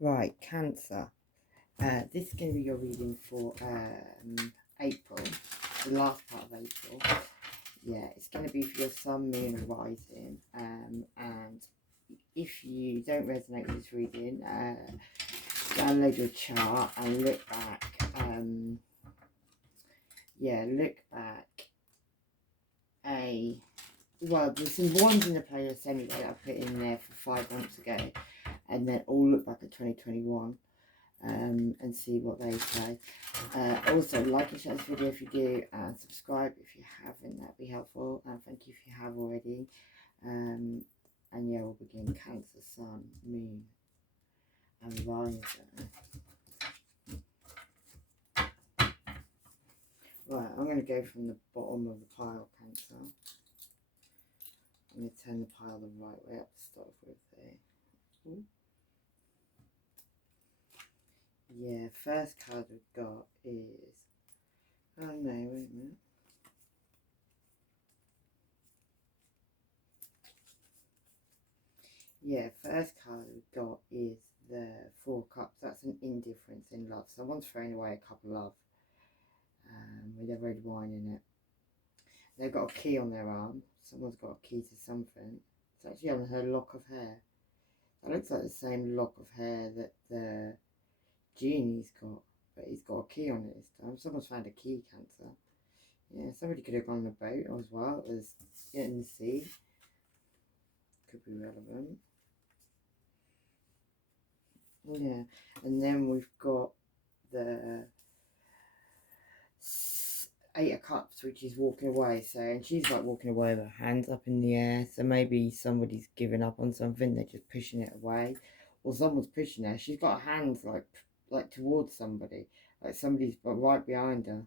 Right, Cancer. This is going to be your reading for April, the last part of April. Yeah, it's going to be for your sun, moon, and rising. And if you don't resonate with this reading, download your chart and look back. Look back. Well, there's some ones in the playlist anyway that I put in there for 5 months ago, and then all look back at 2021. And see what they say. Also, like and share this video if you do, and subscribe if you haven't, that'd be helpful. And thank you if you have already. And yeah, we'll begin. Cancer, Sun, Moon, and Rising. Right, I'm going to go from the bottom of the pile, Cancer. I'm going to turn the pile the right way up to start with there. Ooh. Yeah, first card we've got is, oh no, wait a minute. Yeah, first card we've got is the Four of Cups. That's an indifference in love. Someone's throwing away a cup of love with a red wine in it. They've got a key on their arm. Someone's got a key to something. It's actually on her lock of hair. That looks like the same lock of hair that the genie's got, but he's got a key on it this time. Someone's found a key, Cancer. Yeah, somebody could have gone on a boat as well as in the sea. Could be relevant. Yeah, and then we've got the Eight of Cups, which is walking away. So, and she's like walking away with her hands up in the air. So maybe somebody's given up on something, they're just pushing it away, or someone's pushing her. She's got her hands like towards somebody, like somebody's right behind her.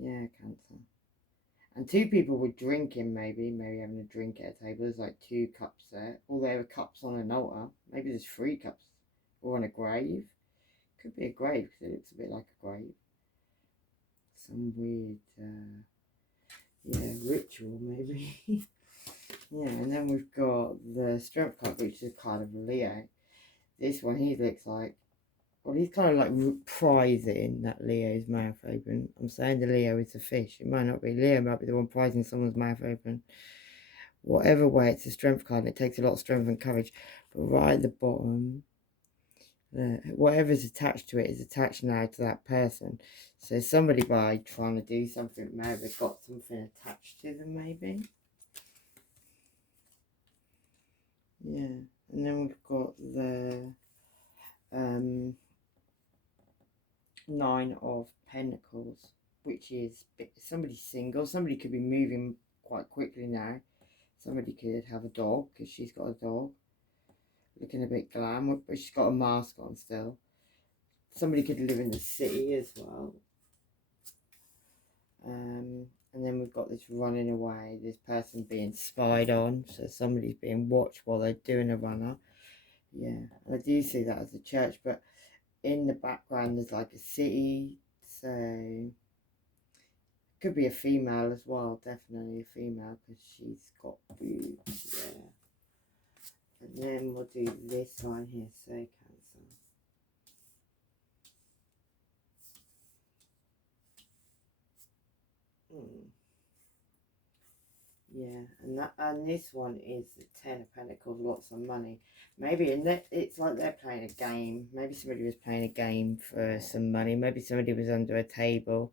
Yeah, Cancer. And two people were drinking, maybe having a drink at a table. There's like 2 cups there. Or there were cups on an altar. Maybe there's 3 cups. Or on a grave. Could be a grave because it looks a bit like a grave. Some weird, ritual maybe. Yeah, and then we've got the Strength card, which is a card of Leo. This one, he looks like, well, he's kind of like prizing that Leo's mouth open. I'm saying the Leo is a fish. It might not be. Leo might be the one prizing someone's mouth open. Whatever way, it's a Strength card, and it takes a lot of strength and courage. But right at the bottom, whatever's attached to it is attached now to that person. So somebody, by trying to do something, may have got something attached to them, maybe. Yeah, and then we've got the 9 of Pentacles, which is somebody single. Somebody could be moving quite quickly now. Somebody could have a dog, because she's got a dog. Looking a bit glam, but she's got a mask on still. Somebody could live in the city as well. And then we've got this running away, this person being spied on, so somebody's being watched while they're doing a runner. Yeah, and I do see that as a church, but in the background there's like a city, so could be a female as well, definitely a female, because she's got boobs. Yeah. And then we'll do this one here, so Cancer. Yeah, and this one is the 10 of Pentacles, lots of money. Maybe, and it's like they're playing a game. Maybe somebody was playing a game for some money. Maybe somebody was under a table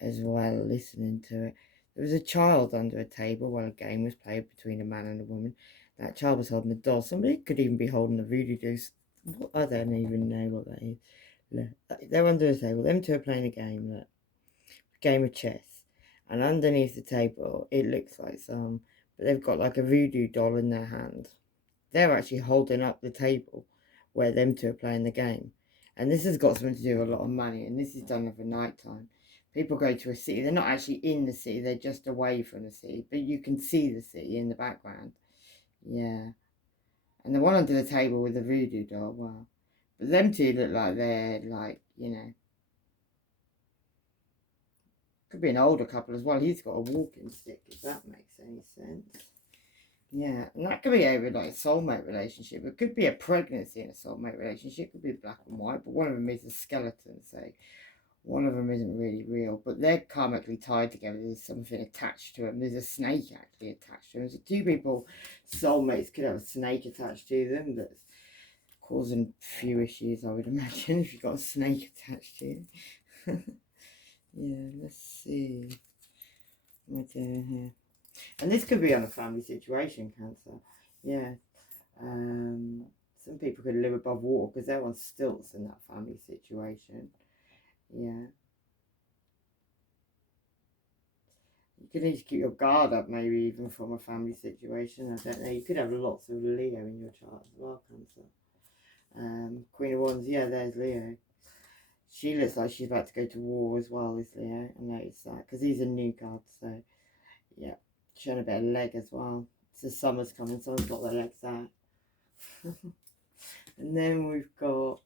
as well, listening to it. There was a child under a table while a game was played between a man and a woman. That child was holding a doll. Somebody could even be holding a voodoo doll. I don't even know what that is. Look, they're under a table. Them two are playing a game. Look, a game of chess. And underneath the table, it looks like some, but they've got like a voodoo doll in their hand. They're actually holding up the table where them two are playing the game. And this has got something to do with a lot of money, and this is done over night time. People go to a city, they're not actually in the city, they're just away from the city, but you can see the city in the background. Yeah. And the one under the table with the voodoo doll, wow. But them two look like they're like, you know, could be an older couple as well. He's got a walking stick, if that makes any sense. Yeah, and that could be over like a soulmate relationship. It could be a pregnancy in a soulmate relationship. It could be black and white, but one of them is a skeleton, so one of them isn't really real. But they're karmically tied together. There's something attached to them. There's a snake actually attached to them. So two people, soulmates, could have a snake attached to them that's causing a few issues, I would imagine, if you've got a snake attached to you. Yeah, let's see. What am I doing here? And this could be on a family situation, Cancer. Yeah. Some people could live above water because they're on stilts in that family situation. Yeah. You could need to keep your guard up, maybe even from a family situation. I don't know. You could have lots of Leo in your chart as well, Cancer. Queen of Wands, yeah, there's Leo. She looks like she's about to go to war as well, is Leo. I noticed that because he's a new card, so yeah, showing a bit of leg as well. So summer's coming, someone's got their legs out. And then we've got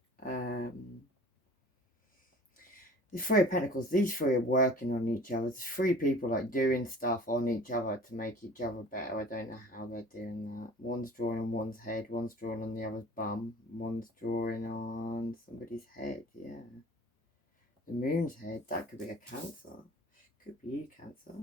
the Three of Pentacles. These three are working on each other. There's three people like doing stuff on each other to make each other better. I don't know how they're doing that. One's drawing on one's head, one's drawing on the other's bum, one's drawing on somebody's head, yeah. The moon's head, that could be a Cancer. Could be you, Cancer.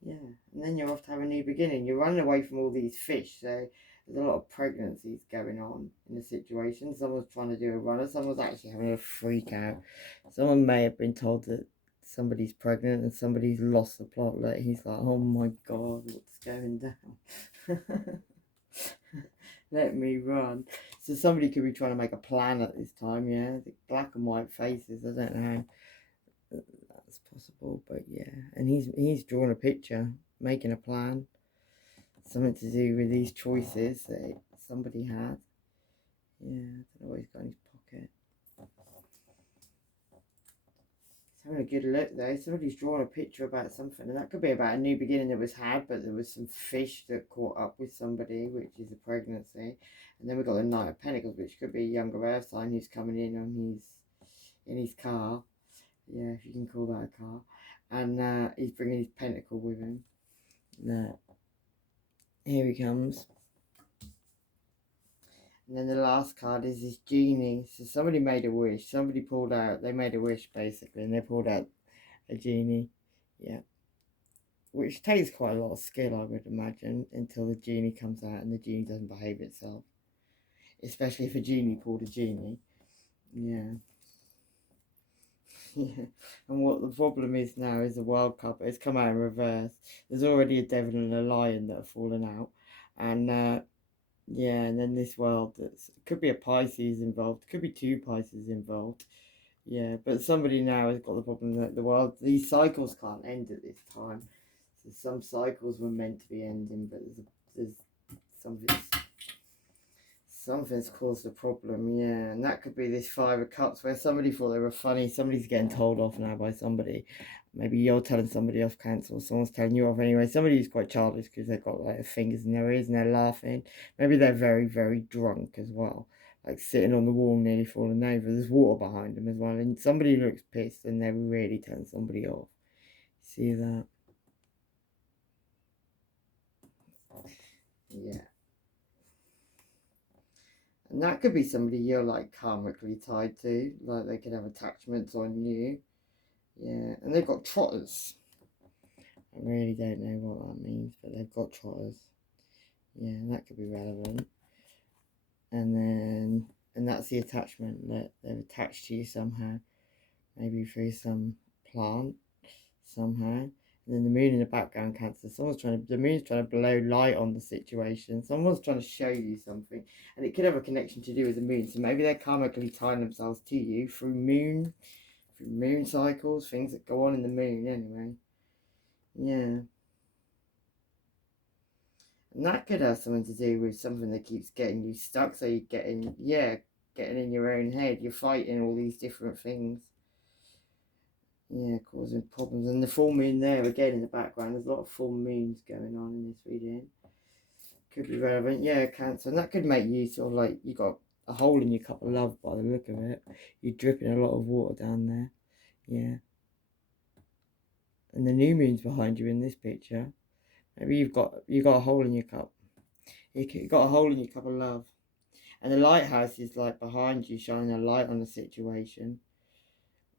Yeah, and then you're off to have a new beginning. You're running away from all these fish, so there's a lot of pregnancies going on in the situation. Someone's trying to do a runner, someone's actually having a freak out. Someone may have been told that somebody's pregnant and somebody's lost the plot. Like he's like, oh my god, what's going down? Let me run. So somebody could be trying to make a plan at this time, yeah. The black and white faces, I don't know how that's possible, but yeah. And he's drawn a picture, making a plan. Something to do with these choices that somebody had. Yeah, I don't know what he's got in his pocket. He's having a good look though. Somebody's drawn a picture about something, and that could be about a new beginning that was had, but there was some fish that caught up with somebody, which is a pregnancy. And then we've got the Knight of Pentacles, which could be a younger earth sign who's coming in on his car. Yeah, if you can call that a car. And he's bringing his pentacle with him. There. Here he comes. And then the last card is this genie. So somebody made a wish. Somebody pulled out. They made a wish basically, and they pulled out a genie. Yeah. Which takes quite a lot of skill, I would imagine, until the genie comes out and the genie doesn't behave itself. Especially if a genie pulled a genie. Yeah. Yeah. And what the problem is now is the World Cup. It's come out in reverse. There's already a devil and a lion that have fallen out. And yeah, and then this world that's could be a Pisces involved, could be two Pisces involved. Yeah, but somebody now has got the problem that the world, these cycles can't end at this time. So some cycles were meant to be ending, but there's something's caused a problem. Yeah, and that could be this Five of Cups where somebody thought they were funny. Somebody's getting told off now by somebody. Maybe you're telling somebody off, Cancer, or someone's telling you off anyway. Somebody who's quite childish because they've got like their fingers in their ears and they're laughing. Maybe they're very, very drunk as well. Like sitting on the wall nearly falling over. There's water behind them as well. And somebody looks pissed and they're really telling somebody off. See that? Yeah. And that could be somebody you're like karmically tied to. Like they could have attachments on you. Yeah. And they've got trotters. I really don't know what that means, but they've got trotters. Yeah, that could be relevant. And that's the attachment that they've attached to you somehow. Maybe through some plant somehow. And then the moon in the background, Cancer. The moon's trying to blow light on the situation. Someone's trying to show you something. And it could have a connection to do with the moon. So maybe they're karmically tying themselves to you through moon cycles, things that go on in the moon anyway. Yeah. And that could have something to do with something that keeps getting you stuck. So you're getting in your own head. You're fighting all these different things. Yeah, causing problems. And the full moon there again in the background. There's a lot of full moons going on in this reading. Could be relevant. Yeah, Cancer. And that could make you sort of like you got a hole in your cup of love by the look of it. You're dripping a lot of water down there. Yeah. And the new moon's behind you in this picture. Maybe you've got a hole in your cup. You got a hole in your cup of love. And the lighthouse is like behind you, shining a light on the situation.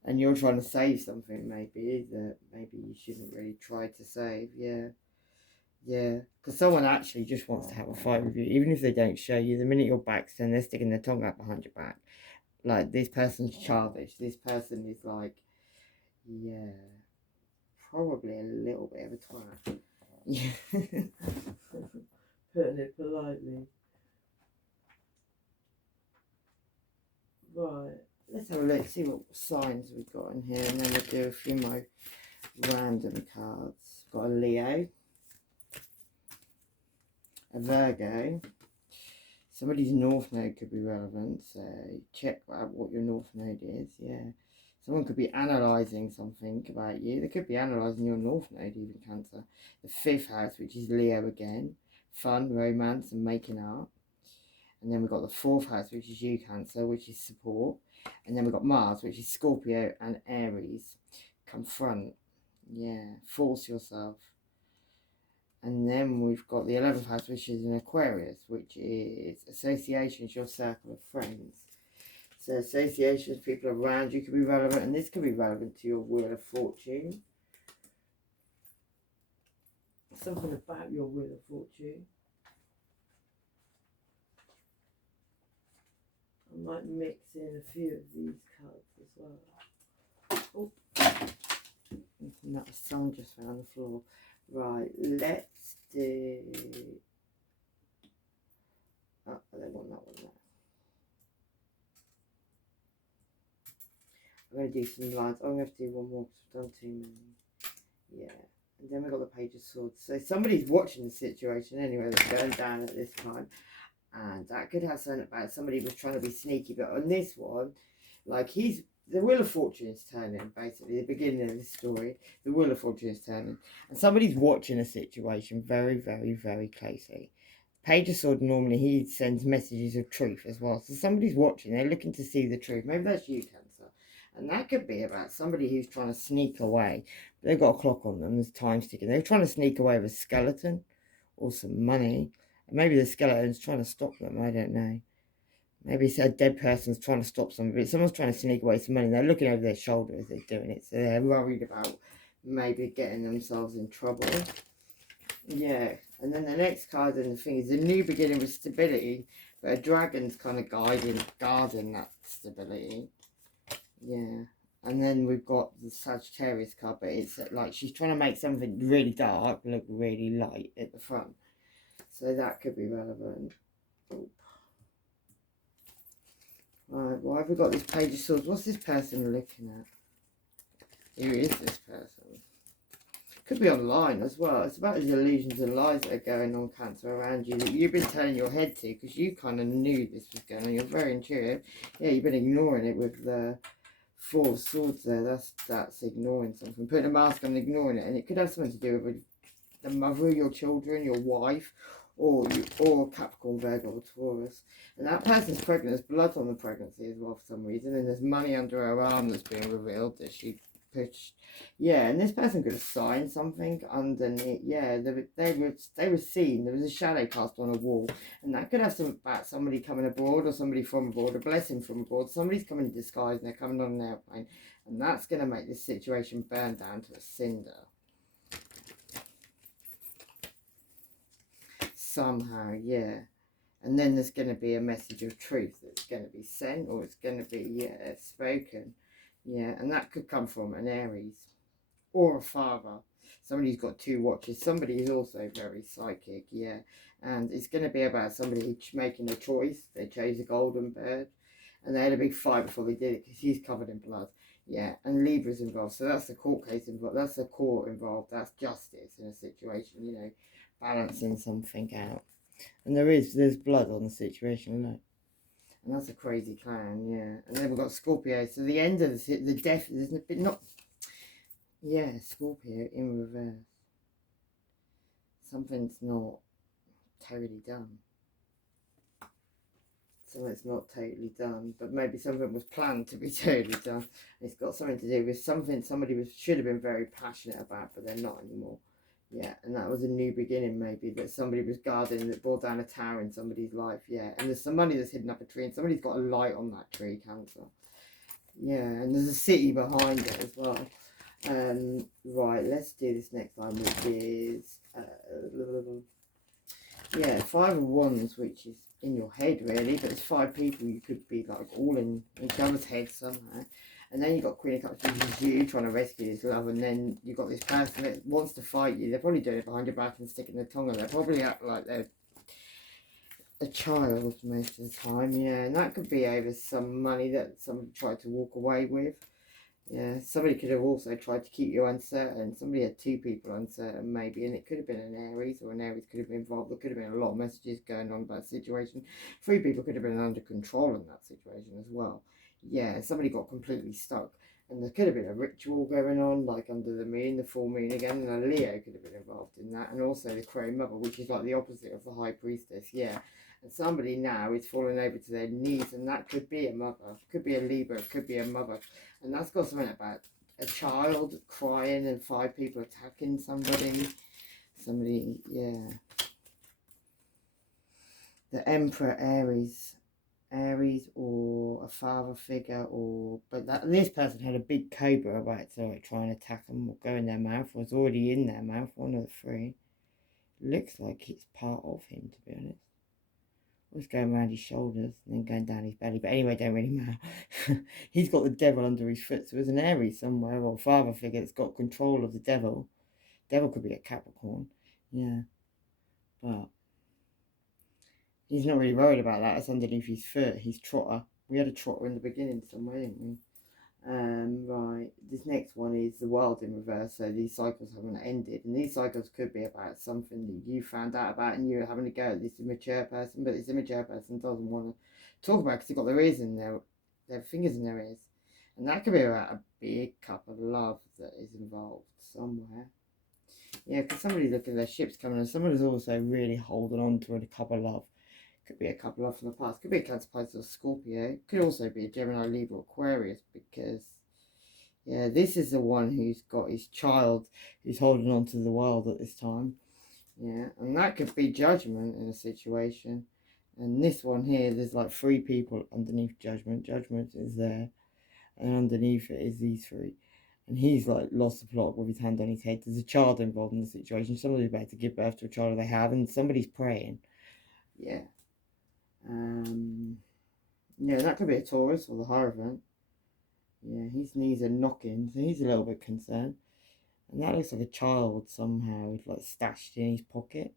And you're trying to save something, maybe, that maybe you shouldn't really try to save. Yeah. Yeah. Because someone actually just wants to have a fight with you. Even if they don't show you, the minute your back's turned, they're sticking their tongue out behind your back. Like, this person's childish. This person is like, yeah, probably a little bit of a twat. Yeah. Putting it politely. Right. Let's have a look, see what signs we've got in here, and then we'll do a few more random cards. Got a Leo, a Virgo. Somebody's North Node could be relevant, so check out what your North Node is. Yeah. Someone could be analysing something about you. They could be analysing your North Node, even Cancer. The 5th house, which is Leo again. Fun, romance, and making art. And then we've got the 4th house, which is you, Cancer, which is support. And then we've got Mars, which is Scorpio and Aries. Confront. Yeah. Force yourself. And then we've got the 11th house, which is an Aquarius, which is associations, your circle of friends. So associations, people around you could be relevant. And this could be relevant to your Wheel of Fortune. Something about your Wheel of Fortune. I might mix in a few of these cards as well. Oh, and that sun just fell on the floor. Right, let's do. Oh, I don't want that one there. I'm going to do some lines. I'm going to have to do one more because I've done too many. Yeah. And then we've got the Page of Swords. So somebody's watching the situation anyway that's going down at this time. And that could have something about somebody was trying to be sneaky. But on this one, like the Wheel of Fortune is turning, basically. The beginning of the story, the Wheel of Fortune is turning. And somebody's watching a situation very, very, very closely. Page of Swords, normally he sends messages of truth as well. So somebody's watching, they're looking to see the truth. Maybe that's you, Cancer. And that could be about somebody who's trying to sneak away. They've got a clock on them, there's time ticking. They're trying to sneak away with a skeleton or some money. And maybe the skeleton's trying to stop them, I don't know. Maybe it's a dead person's trying to stop somebody. Someone's trying to sneak away some money. They're looking over their shoulder as they're doing it. So they're worried about maybe getting themselves in trouble. Yeah. And then the next card in the thing is a new beginning with stability. But a dragon's kind of guarding that stability. Yeah. And then we've got the Sagittarius card. But it's like she's trying to make something really dark look really light at the front. So that could be relevant. Oop. Right, why have we got this Page of Swords? What's this person looking at? Who is this person? Could be online as well. It's about these illusions and lies that are going on, Cancer, around you that you've been telling your head to because you kind of knew this was going on. You're very intuitive. Yeah, you've been ignoring it with the 4 of Swords there. That's ignoring something. Putting a mask on and ignoring it. And it could have something to do with the mother, your children, your wife, or Capricorn, Virgo, or Taurus. And that person's pregnant. There's blood on the pregnancy as well for some reason. And there's money under her arm that's being revealed that she pushed. Yeah, and this person could have signed something underneath. Yeah, they were seen. There was a shadow cast on a wall. And that could have something about somebody coming abroad or somebody from abroad, a blessing from abroad. Somebody's coming in disguise and they're coming on an airplane. And that's going to make this situation burn down to a cinder. Somehow, yeah. And then there's going to be a message of truth that's going to be sent, or it's going to be, yeah, spoken. Yeah, and that could come from an Aries or a father. Somebody who's got 2 watches. Somebody who's also very psychic, yeah. And it's going to be about somebody making a choice. They chose a golden bird. And they had a big fight before they did it because he's covered in blood. Yeah, and Libra's involved. So that's the court case involved. That's the court involved. That's justice in a situation, you know. Balancing something out. And there's blood on the situation, look. And that's a crazy clan, yeah. And then we've got Scorpio. So the end of the death is not, yeah, Scorpio in reverse. Something's not totally done. Something's not totally done, but maybe something was planned to be totally done. It's got something to do with something somebody should have been very passionate about, but they're not anymore. Yeah, and that was a new beginning, maybe, that somebody was guarding that brought down a tower in somebody's life. Yeah, and there's some money that's hidden up a tree, and somebody's got a light on that tree, Cancer. Yeah, and there's a city behind it as well. Right, let's do this next line, which is yeah, 5 of Wands, which is in your head really, but it's 5 people you could be like all in each other's head somehow. And then you've got Queen of Cups, which is you trying to rescue this love, and then you've got this person that wants to fight you. They're probably doing it behind your back and sticking their tongue on. They probably act like they're a child most of the time, yeah. And that could be over some money that somebody tried to walk away with. Yeah, somebody could have also tried to keep you uncertain. Somebody had 2 people uncertain, maybe, and it could have been an Aries, or an Aries could have been involved. There could have been a lot of messages going on about the situation. 3 people could have been under control in that situation as well. Yeah, somebody got completely stuck. And there could have been a ritual going on, like under the moon, the full moon again, and a Leo could have been involved in that. And also the Crow Mother, which is like the opposite of the High Priestess, yeah. And somebody now is falling over to their knees, and that could be a mother, could be a Libra, could be a mother. And that's got something about a child crying and 5 people attacking somebody. Somebody, yeah. The Emperor, Aries, or a father figure, or but this person had a big cobra about to like try and attack them or go in their mouth, or was already in their mouth. One of the 3. Looks like it's part of him, to be honest. Was going around his shoulders and then going down his belly, but anyway, don't really matter. He's got the devil under his foot, so there's an Aries somewhere, or a father figure that's got control of the devil. Devil could be a Capricorn, yeah, but he's not really worried about that. It's underneath his foot, his trotter. We had a trotter in the beginning somewhere, didn't we? Right, this next one is the world in reverse, so these cycles haven't ended, and these cycles could be about something that you found out about and you're having to go at this immature person, but this immature person doesn't want to talk about it because they've got their ears in their fingers in their ears, and that could be about a big cup of love that is involved somewhere. Yeah, because somebody's looking at their ships coming, and someone is also really holding on to a cup of love. Could be a couple off from the past. Could be a Cancer, Pisces, or Scorpio. Could also be a Gemini, Libra, Aquarius, because, yeah, this is the one who's got his child who's holding on to the world at this time. Yeah, and that could be Judgment in a situation. And this one here, there's like 3 people underneath Judgment. Judgment is there. And underneath it is these 3. And he's like lost the plot with his hand on his head. There's a child involved in the situation. Somebody's about to give birth to a child they have, and somebody's praying. Yeah. Yeah, that could be a Taurus or the Hierophant. Yeah, his knees are knocking, so he's a little bit concerned. And that looks like a child somehow, with like stashed in his pocket.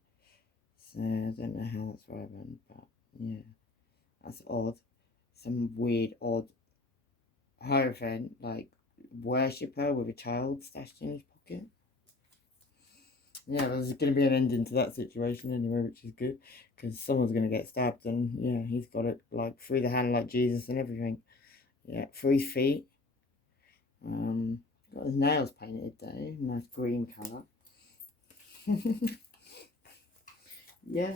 So I don't know how that's relevant, but yeah, that's odd. Some weird, odd Hierophant, like worshipper with a child stashed in his pocket. Yeah, there's going to be an ending to that situation anyway, which is good, because someone's going to get stabbed, and yeah, he's got it like through the hand like Jesus and everything. Yeah, 3 feet. Got his nails painted though, nice green colour. Yeah,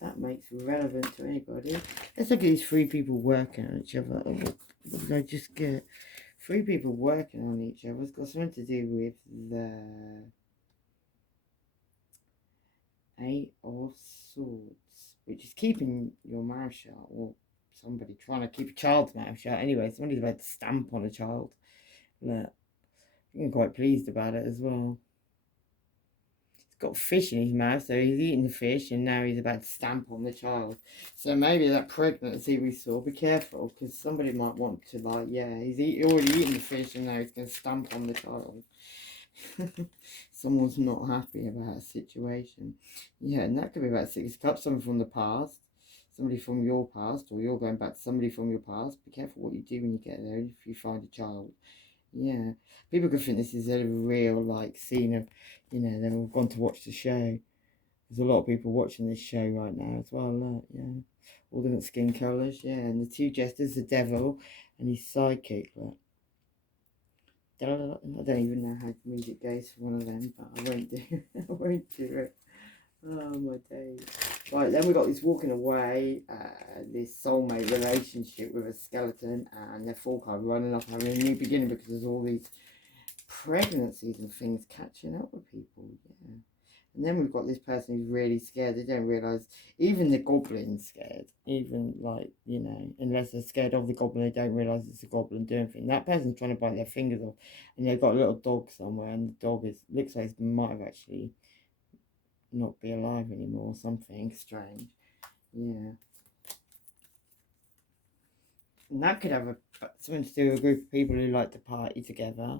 that makes relevant to anybody. Let's look at these 3 people working on each other. Oh, what did I just get? 3 people working on each other. It's got something to do with the 8 of Swords, which is keeping your mouth shut, or somebody trying to keep a child's mouth shut. Anyway, somebody's about to stamp on a child. Look, I'm quite pleased about it as well. He's got fish in his mouth, so he's eating the fish, and now he's about to stamp on the child. So maybe that pregnancy we saw, be careful, because somebody might want to, like, yeah, he's already eaten the fish, and now he's going to stamp on the child. Someone's not happy about a situation. Yeah, and that could be about 6 of Cups, someone from the past, somebody from your past, or you're going back to somebody from your past. Be careful what you do when you get there if you find a child. Yeah, people could think this is a real like scene of, you know, they've all gone to watch the show. There's a lot of people watching this show right now as well. Look, yeah, all different skin colours. Yeah, and the 2 jesters, the devil and his sidekick. Look. I don't even know how the music goes for one of them, but I won't do. I won't do it. Oh my days. Right, then we got this walking away, this soulmate relationship with a skeleton, and their full card running up, having a new beginning because there's all these pregnancies and things catching up with people. Yeah. And then we've got this person who's really scared. They don't realise, even the goblin's scared. Even, like, you know, unless they're scared of the goblin, they don't realise it's a goblin doing anything. That person's trying to bite their fingers off. And they've got a little dog somewhere, and the dog looks like it might have actually not be alive anymore or something strange. Yeah. And that could have something to do with a group of people who like to party together,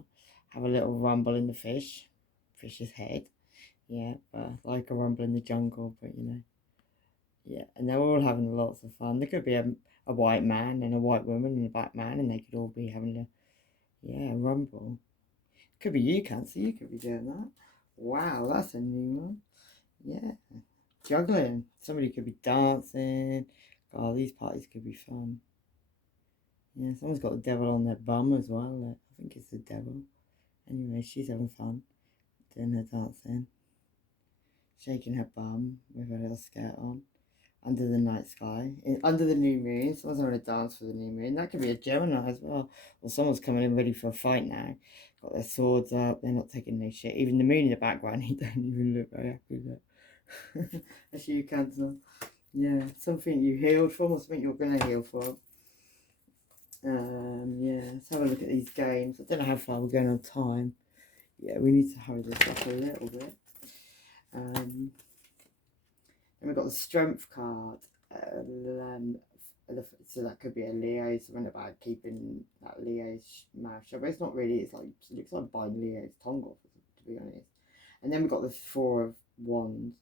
have a little rumble in the fish's head. Yeah, like a rumble in the jungle, but you know. Yeah, and they're all having lots of fun. There could be a white man and a white woman and a black man, and they could all be having a rumble. Could be you, Cancer. You could be doing that. Wow, that's a new one. Yeah, juggling. Somebody could be dancing. God, these parties could be fun. Yeah, someone's got the devil on their bum as well. I think it's the devil. Anyway, she's having fun doing her dancing, shaking her bum with her little skirt on. Under the night sky, under the new moon. Someone's having a dance for the new moon. That could be a Gemini as well. Or someone's coming in ready for a fight now. Got their swords up. They're not taking no shit. Even the moon in the background, he don't even look very happy with it. That's you, Cancer. Yeah, something you healed from or something you're going to heal from. Yeah, let's have a look at these games. I don't know how far we're going on time. Yeah, we need to hurry this up a little bit. And we've got the strength card. So that could be a Leo, something about keeping that Leo's mouth shut. But it's not really, it looks like biting Leo's tongue off, to be honest. And then we've got the Four of Wands.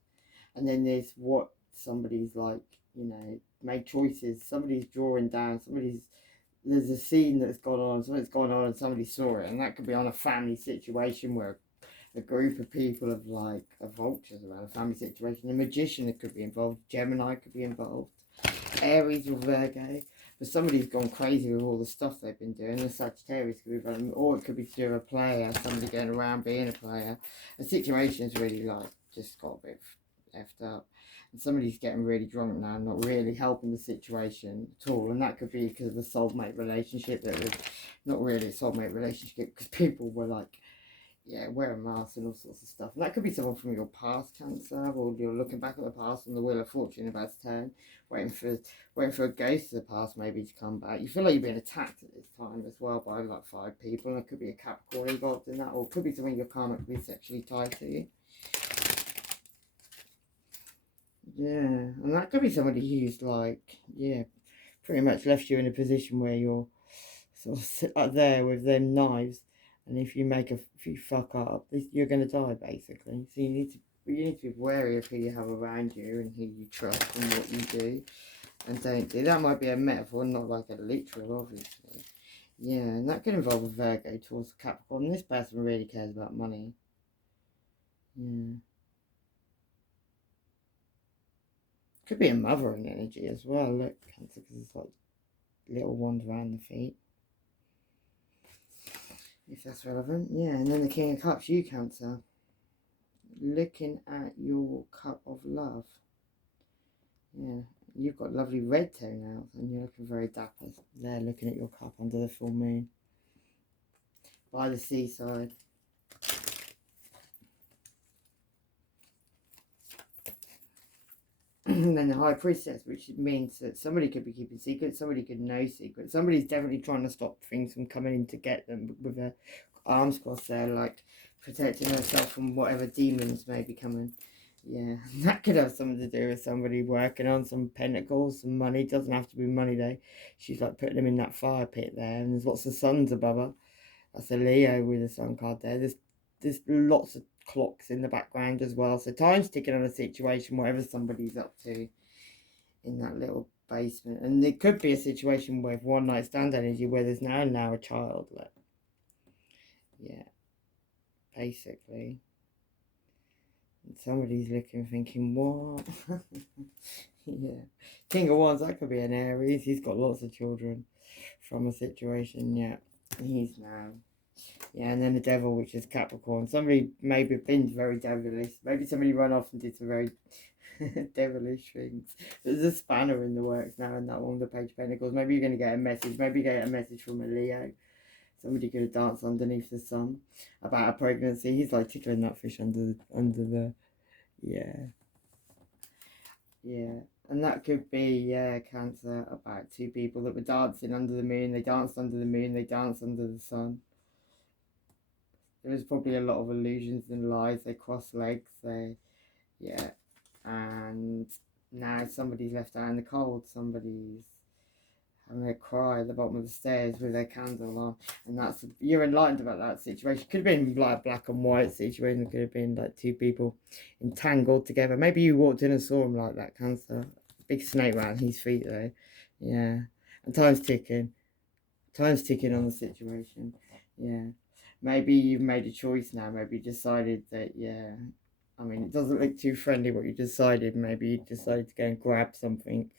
And then there's what somebody's like, you know, made choices. Somebody's drawing down, there's a scene that's gone on, something's gone on and somebody saw it. And that could be on a family situation where a group of people of like vultures around a family situation. A magician that could be involved. Gemini could be involved. Aries or Virgo. But somebody's gone crazy with all the stuff they've been doing. The Sagittarius could be involved. Or it could be to do with a player. Somebody going around being a player. The situation's really like just got a bit effed up. And somebody's getting really drunk now, not really helping the situation at all. And that could be because of the soulmate relationship that was not really a soulmate relationship, because people were like, yeah, wearing masks and all sorts of stuff. And that could be someone from your past, Cancer, or you're looking back at the past on the Wheel of Fortune about to turn, waiting for a ghost of the past maybe to come back. You feel like you're being attacked at this time as well by like 5 people, and there could be a Capricorn involved in that, or it could be someone your karma could be sexually tied to you. Yeah, and that could be somebody who's like, yeah, pretty much left you in a position where you're sort of sit up there with them knives, and if you fuck up, you're going to die basically. So you need to be wary of who you have around you and who you trust and what you do and don't do. That might be a metaphor, not like a literal, obviously. Yeah, and that could involve a Virgo towards Capricorn. This person really cares about money. Yeah. Could be a mothering energy as well. Look, Cancer, because it's like little ones around the feet. If that's relevant. Yeah, and then the King of Cups, you, Cancer. Looking at your cup of love. Yeah, you've got lovely red toenails and you're looking very dapper there, looking at your cup under the full moon. By the seaside. And then the High Priestess, which means that somebody could be keeping secrets, somebody could know secrets. Somebody's definitely trying to stop things from coming in to get them with their arms crossed there, like protecting herself from whatever demons may be coming. Yeah, that could have something to do with somebody working on some pentacles, some money. It doesn't have to be money though. She's like putting them in that fire pit there, and there's lots of suns above her. That's a Leo with a sun card there. There's lots of clocks in the background as well. So time's ticking on a situation, whatever somebody's up to in that little basement. And it could be a situation with one night stand energy where there's now a child. Like, yeah, basically. And somebody's looking, thinking, what? Yeah. King of Wands, that could be an Aries. He's got lots of children from a situation, yeah. He's now. Yeah, and then the Devil, which is Capricorn. Somebody maybe been very devilish. Maybe somebody run off and did some very devilish things. There's a spanner in the works now in that one, the Page of Pentacles. Maybe you're going to get a message. Maybe you get a message from a Leo. Somebody could have danced underneath the sun about a pregnancy. He's like tickling that fish under the Yeah. Yeah. And that could be, Cancer, about two people that were dancing under the moon. They danced under the moon, they danced under the sun. There was probably a lot of illusions and lies. They crossed legs, yeah. And now somebody's left out in the cold. Somebody's having a cry at the bottom of the stairs with their candle on. And you're enlightened about that situation. Could have been like a black and white situation. It could have been like two people entangled together. Maybe you walked in and saw him like that, Cancer. Big snake around his feet though. Yeah. And time's ticking. Time's ticking on the situation. Yeah. Maybe you've made a choice now. Maybe you decided that, yeah. I mean, it doesn't look too friendly what you decided. Maybe you decided to go and grab something.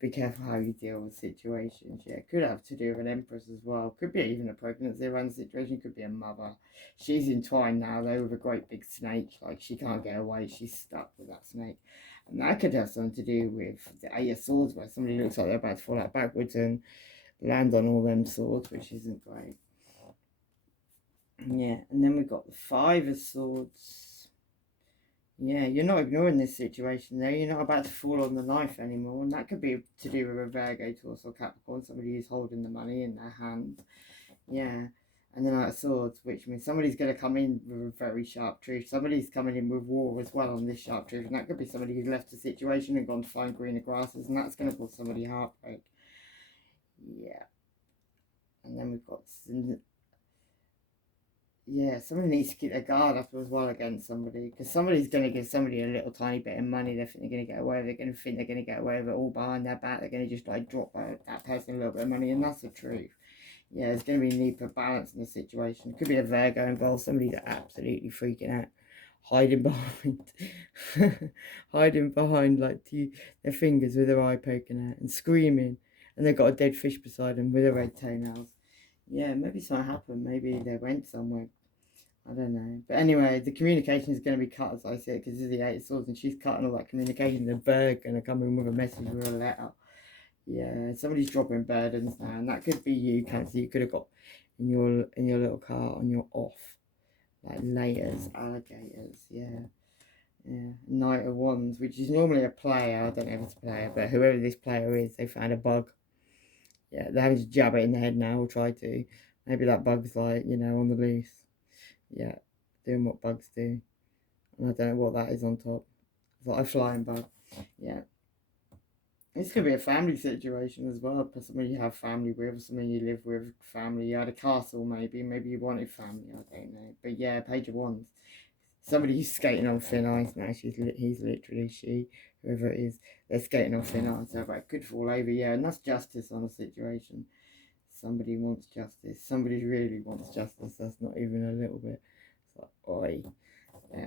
Be careful how you deal with situations. Yeah, it could have to do with an empress as well. Could be even a pregnancy around the situation. Could be a mother. She's entwined now though with a great big snake. Like she can't get away. She's stuck with that snake. And that could have something to do with the Eight of Swords, where somebody looks like they're about to fall out backwards and land on all them swords, which isn't great. Yeah, and then we've got the Five of Swords. Yeah, you're not ignoring this situation there. You're not about to fall on the knife anymore. And that could be to do with a Virgo, Taurus or Capricorn. Somebody who's holding the money in their hand. Yeah. And then Knight of Swords, which means somebody's going to come in with a very sharp truth. Somebody's coming in with war as well on this sharp truth. And that could be somebody who's left the situation and gone to find greener grasses. And that's going to cause somebody heartbreak. Yeah. And then we've got... Yeah, somebody needs to keep their guard up as well against somebody, because somebody's going to give somebody a little tiny bit of money. They think they're going to get away with it. They're going to think they're going to get away with it all behind their back. They're going to just like drop that person a little bit of money, and that's the truth. Yeah, there's going to be a need for balance in the situation. Could be a Virgo involved, somebody that's absolutely freaking out, hiding behind, hiding behind like their fingers with their eye poking out and screaming, and they've got a dead fish beside them with their red toenails. Yeah, maybe something happened. Maybe they went somewhere. I don't know. But anyway, the communication is going to be cut, as I said, because this is the Eight of Swords, and she's cutting all that communication. The bird going to come in with a message with a letter. Yeah, somebody's dropping burdens now, and that could be you, Cancer. You could have got in your little car on your off, like layers, alligators. Yeah, yeah. Knight of Wands, which is normally a player. I don't know if it's a player, but whoever this player is, they found a bug. Yeah, they're having to jab it in the head now, or try to. Maybe that bug's like, on the loose. Yeah, doing what bugs do. And I don't know what that is on top. It's like a flying bug. Yeah. This could be a family situation as well. Somebody you have family with, somebody you live with, family. You had a castle maybe. Maybe you wanted family, I don't know. But yeah, Page of Wands. Somebody who's skating on thin ice now. He's literally, whoever it is, they're skating on thin ice. So it could fall over, yeah. And that's justice on a situation. Somebody wants justice. Somebody really wants justice. That's not even a little bit. It's like, oi. Yeah.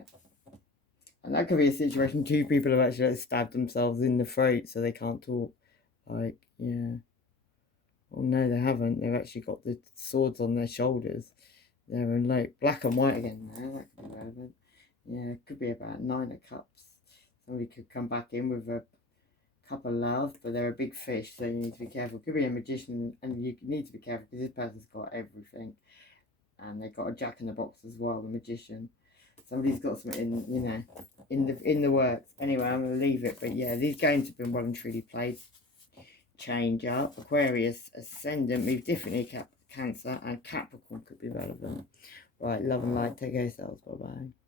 And that could be a situation two people have actually stabbed themselves in the throat so they can't talk. Like, yeah. Well, no, they haven't. They've actually got the swords on their shoulders. They're in like black and white again now. That could be relevant. Yeah, it could be about 9 of Cups. Somebody could come back in with a cup of love, but they're a big fish, so you need to be careful. Could be a magician, and you need to be careful because this person's got everything. And they've got a jack in the box as well, the magician. Somebody's got something in the works. Anyway, I'm going to leave it. But yeah, these games have been well and truly played. Change up. Aquarius, Ascendant, move differently. Cancer and Capricorn could be relevant. Right, love and light. Take care of yourselves. Bye-bye.